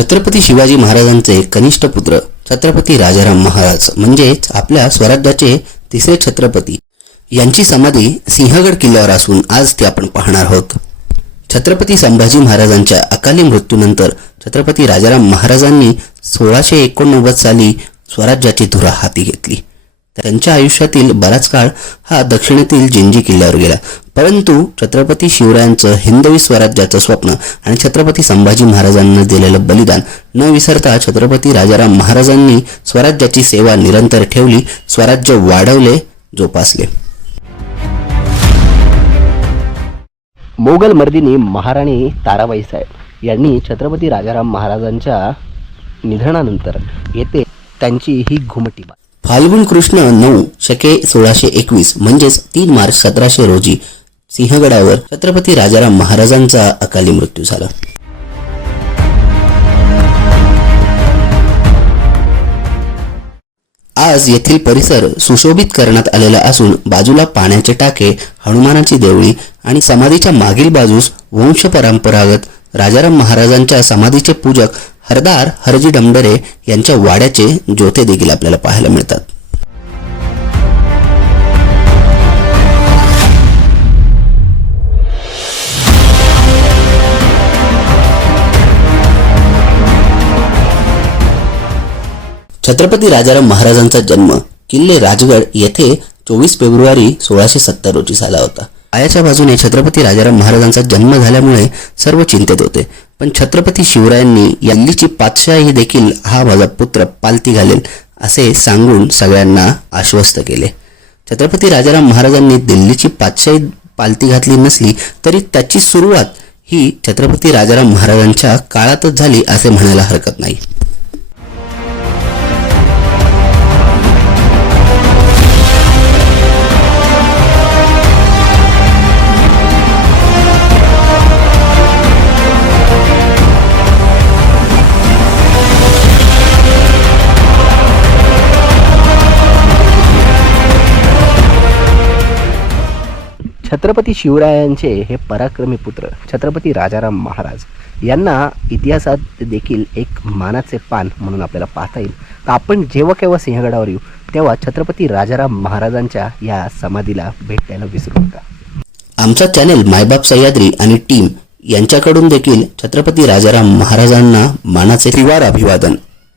छत्रपती शिवाजी महाराजांचे कनिष्ठ पुत्र छत्रपती राजाराम महाराज म्हणजेच आपल्या स्वराज्याचे तिसरे छत्रपती. यांची समाधी सिंहगड किल्ल्यावर असून आज ती आपण पाहणार आहोत. छत्रपती संभाजी महाराजांच्या अकाली मृत्यूनंतर छत्रपती राजाराम महाराजांनी सोळाशे एकोणनव्वद साली स्वराज्याची धुरा हाती घेतली. त्यांच्या आयुष्यातील बराच काळ हा दक्षिणेतील जिंजी किल्ल्यावर गेला. परंतु छत्रपती शिवरायांचं हिंदवी स्वराज्याचं स्वप्न आणि छत्रपती संभाजी महाराजांना दिलेलं बलिदान न विसरता छत्रपती राजाराम महाराजांनी स्वराज्याची सेवा निरंतर ठेवली स्वराज्य वाढवले जोपासले. मोगल मर्दिनी महाराणी ताराबाई साहेब यांनी छत्रपती राजाराम महाराजांच्या निधनानंतर येथे त्यांची ही घुमटी फाल्गुन कृष्ण नऊ शके सोळाशे एकवीस म्हणजेच तीन मार्च सतराशे रोजी सिंहगडावर छत्रपती राजाराम महाराजांचा अकाली मृत्यू झाला. आज येथील परिसर सुशोभित करण्यात आलेला असून बाजूला पाण्याचे टाके हनुमानाची देवळी आणि समाधीच्या मागील बाजूस वंश परंपरागत राजाराम महाराजांच्या समाधीचे पूजक हरदार हरजी डमडरे यांच्या वाड्याचे जोते देखील आपल्याला पाहायला मिळतात. छत्रपती राजाराम महाराजांचा जन्म किल्ले राजगड येथे चोवीस फेब्रुवारी सोळाशे सत्तर रोजी झाला होता. आयाच्या बाजूने छत्रपती राजाराम महाराजांचा जन्म झाल्यामुळे सर्व चिंतेत होते. पण छत्रपती शिवरायांनी यल्लीची पातशाही देखील हा माझा पुत्र पालती घालेल असे सांगून सगळ्यांना आश्वस्त केले. छत्रपती राजाराम महाराजांनी दिल्लीची पातशाही पालती घातली नसली तरी त्याची सुरुवात ही छत्रपती राजाराम महाराजांच्या काळातच झाली असे म्हणायला हरकत नाही. छत्रपती शिवरायांचे हे पराक्रमी पुत्र छत्रपती राजाराम महाराज यांना इतिहासात देखील एक मानाचे पान म्हणून आपल्याला पाहता येईल. तर आपण जेव्हा केव्हा सिंहगडावर येऊ तेव्हा छत्रपती राजाराम महाराजांच्या या समाधीला भेट द्यायला विसरू नका. आमचा चॅनेल मायबाप सह्याद्री आणि टीम यांच्याकडून देखील छत्रपती राजाराम महाराजांना मानाचे त्रिवार अभिवादन.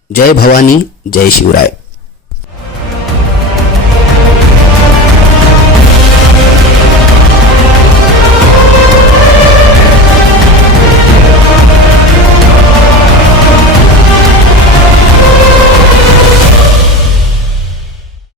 जय भवानी जय शिवराय.